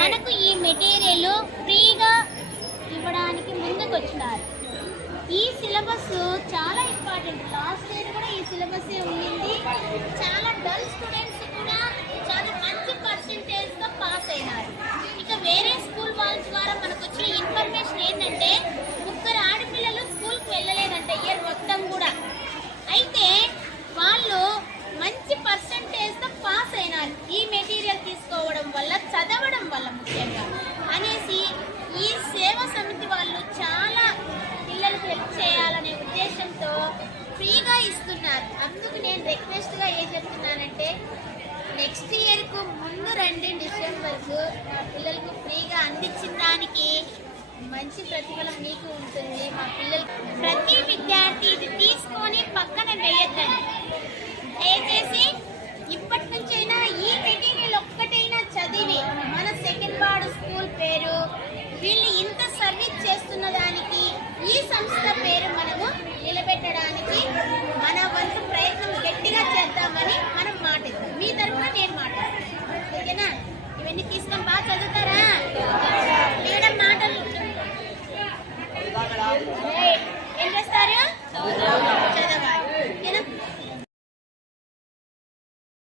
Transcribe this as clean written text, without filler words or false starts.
మనకు ఈ మెటీరియల్ ఫ్రీగా ఇవ్వడానికి ముందుకు వచ్చినారు. ఈ సిలబస్ చాలా ఇంపార్టెంట్. లాస్ట్ ఇయర్ కూడా ఈ సిలబస్ ఉండింది. చాలా డల్ స్టూడెంట్స్ కూడా చాలా మంచి పర్సెంటేజ్తో పాస్ అయినారు. ఇక వేరే స్కూల్ వాళ్ళ ద్వారా మనకు వచ్చిన ఇన్ఫర్మేషన్ ఏంటంటే 3 ఆడపిల్లలు స్కూల్కి వెళ్ళలేదంటే ఇయర్ మొత్తం కూడా. అయితే వాళ్ళు మంచి పర్సెంటేజ్తో పాస్ అయినారు ఈ మెటీరియల్ తీసుకోవడం వల్ల, చదవడం వల్ల ముఖ్యంగా అనేసి ఈ సేవా సమితి వాళ్ళు చాలా పిల్లలకు హెల్ప్ చేయాలనే ఉద్దేశంతో ఫ్రీగా ఇస్తున్నారు. అందుకు నేను రిక్వెస్ట్గా ఏం చెప్తున్నానంటే నెక్స్ట్ ఇయర్కు ముందు రండి, డిసెంబర్కు మా పిల్లలకు ఫ్రీగా అందించిన దానికి మంచి ప్రతిఫలం మీకు ఉంటుంది. మా పిల్లలు ప్రతి విద్యార్థి ఇది తీసుకొని పక్కన వేయద్దండి. దయచేసి ఇప్పటి నుంచైనా ఈ మెటీరియల్ ఒక్కటైనా చదివి మన సెకండ్ వార్డ్ స్కూల్ పేరు, వీళ్ళు ఇంత సర్వీస్ చేస్తున్న దానికి ఈ సంస్థ పేరు మనము నిలబెట్టడానికి మన వంతు ప్రయత్నం గట్టిగా చేద్దామని మనం మాటిద్దాం. మీ తరఫున నేను మాట్లాడతాను, ఓకేనా? ఇవన్నీ తీసుకొని బాగా చదువుతారా? మేడం మాటలు ఏం చేస్తారు?